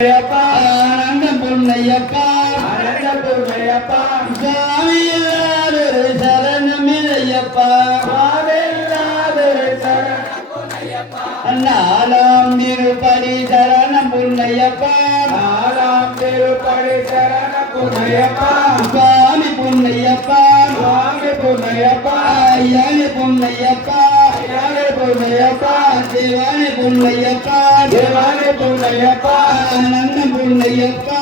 ஆனந்தம் பொன்னையப்பா சாமி இல்லாதொரு சரணமில்லையப்பா நாலாம் திருப்படி சரணம் பொன்னையப்பா சுவாமி பொன்னையப்பா ஐயானி பொன்னையப்பா தேவானி பொன்னையப்பா ஆனந்தம் பொன்னையப்பா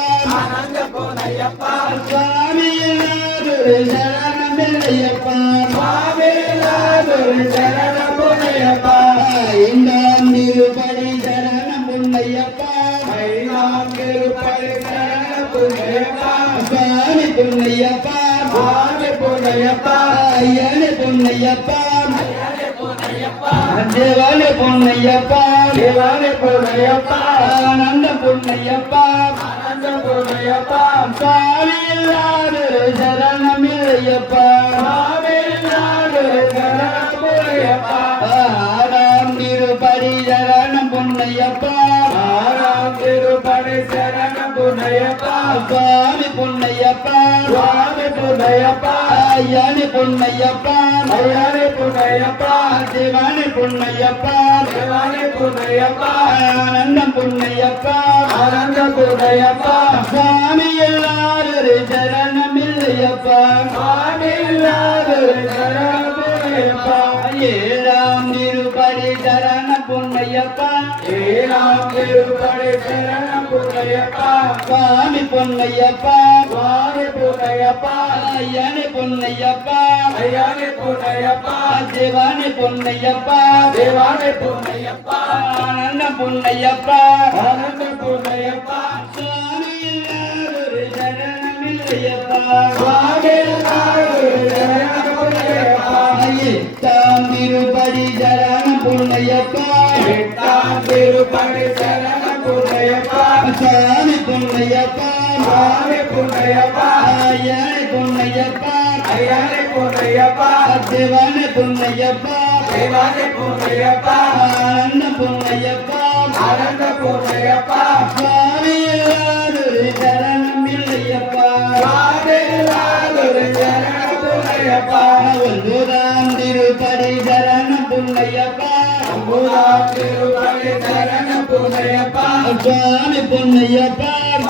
சுவாமி இல்லாதொரு சரணமில்லையப்பா ஐந்தாம் திருப்படி சரணம் பொன்னையப்பா சுவாமி பொன்னையப்பா ஐயானி பொன்னையப்பா தேவானி பொன்னையப்பா ஆனந்த பொன்னையப்பா சாமி இல்லாதொரு சரணமில்லையப்பா ஆறாம் திருப்படி சரணம் பொன்னையப்பா சுவாமி பொன்னையப்பா ஐயானி பொன்னையப்பா தேவானி பொன்னையப்பா ஆனந்தம் பொன்னையப்பா சுவாமி எல்லாரும் சரணமில்லையப்பா ஏழாம் திருப்படி சரண பொன்னையப்பா சுவாமி பொன்னையப்பா ஐயானி பொன்னையப்பா தேவானி பொன்னையப்பா ஆனந்த பொன்னையப்பா சுவாமி எல்லாரும் சரணமில்லையப்பா எட்டாம் திருப்படி சரணம் பொன்னையப்பா சாமி பொன்னையப்பா ஐயானி பொன்னையப்பா தேவானி பொன்னையப்பா ஆனந்த பொன்னையப்பா சுவாமி எல்லாரும் சரணமில்லையப்பா ஒன்பதாம் திருப்படி சரணம் பொன்னையப்பா சுவாமி பொன்னையப்பா